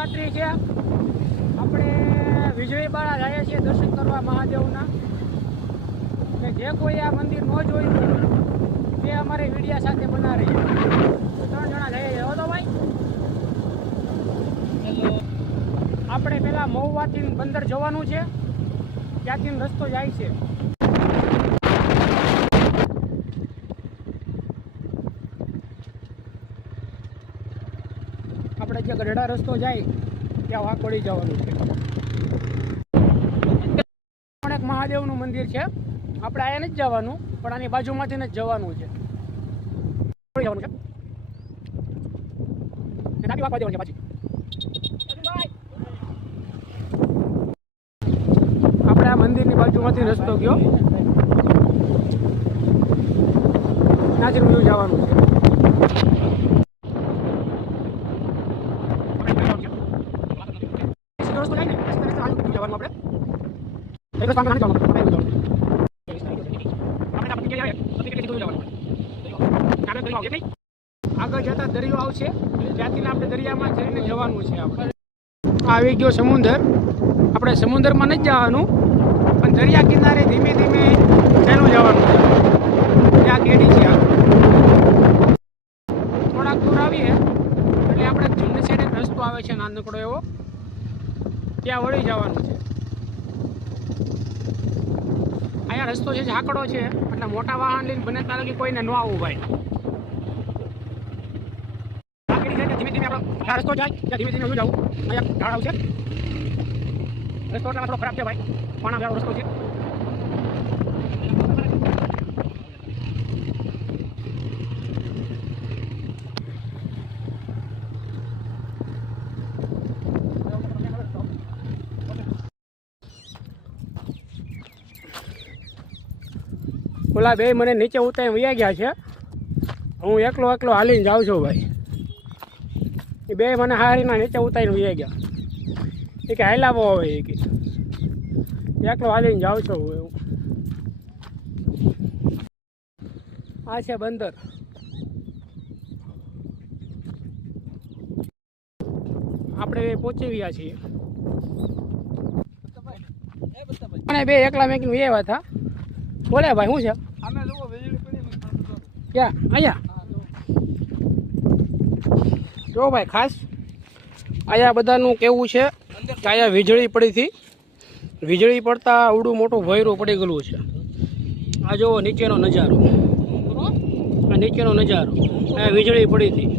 નવરાત્રિ છે, આપણે વીજળીપાડા જઈએ છીએ દર્શન કરવા મહાદેવના. જે કોઈ આ મંદિર ન જોયું તે અમારે વિડીયા સાથે બનાવે. 3 જણા જઈએ છીએ. તો ભાઈ આપણે પેલા મહુવાથી બંદર જવાનું છે, ત્યાંથી રસ્તો જાય છે. આપણે જે ગઢડા રસ્તો જાય ત્યાં વાંકોડી જવાનું છે. પણ એક મહાદેવનું મંદિર છે, આપણે અહીંયા નથી જવાનું, પણ આની બાજુમાંથી જ જવાનું છે. આપણે આ મંદિરની બાજુમાંથી રસ્તો ગયો, ત્યાંથી વ્યૂ જવાનું છે. આગળ જતા દરિયો આવશે, ત્યાંથી આપણે દરિયામાં જઈને જવાનું છે. આપણે આવી ગયો સમુદ્ર. આપણે સમુદ્રમાં નથી જવાનું, પણ દરિયા કિનારે ધીમે ધીમે ચાલુ જવાનું છે. ત્યાં કેડી છે. થોડાક દૂર આવીએ એટલે આપણે જમણી સાઈડે રસ્તો આવે છે નાનકડો એવો, ત્યાં વળી જવાનું છે. અહીંયા રસ્તો છે ઝાકડો છે, એટલે મોટા વાહન લઈને બને ત્યાં લગી કોઈને ન આવવું ભાઈ. ધીમે ધીમે આપણો રસ્તો જાય ત્યાં ધીમે ધીમે જવું. અહીંયા ઢાળ આવશે. રસ્તો એટલા થોડો ખરાબ છે ભાઈ, પાણા વાળો રસ્તો છે. ઓલા બે મને નીચે ઉતારી વયા ગયા છે, હું એકલો હાલીને જાઉં છું ભાઈ. એ બે મને હારીના નીચે ઉતારીને વયા ગયા. એ કે હાલાવો હવે, એ કે એકલો હાલીને જાઉં છું હું. એવું આ છે બંદર. આપણે પહોંચી ગયા છીએ. અને બે એકલા મેકીને વયા હતા. બોલે ભાઈ શું છે? ક્યાં? અહીંયા જો ભાઈ, ખાસ અહીંયા બધાનું કેવું છે કે અહીંયા વીજળી પડી હતી. વીજળી પડતા અવડું મોટું ભોયરું પડી ગયેલું છે. આ જુઓ નીચેનો નજારો, આ નીચેનો નજારો. અહીંયા વીજળી પડી હતી.